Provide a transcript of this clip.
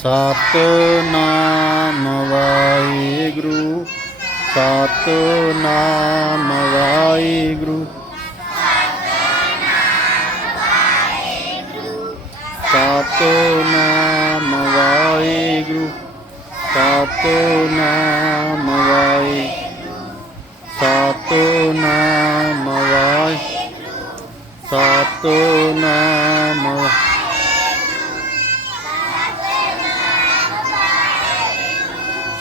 Satnam Waheguru Satnam Waheguru. Satnam Waheguru Satnam Waheguru Satnam Waheguru Satnam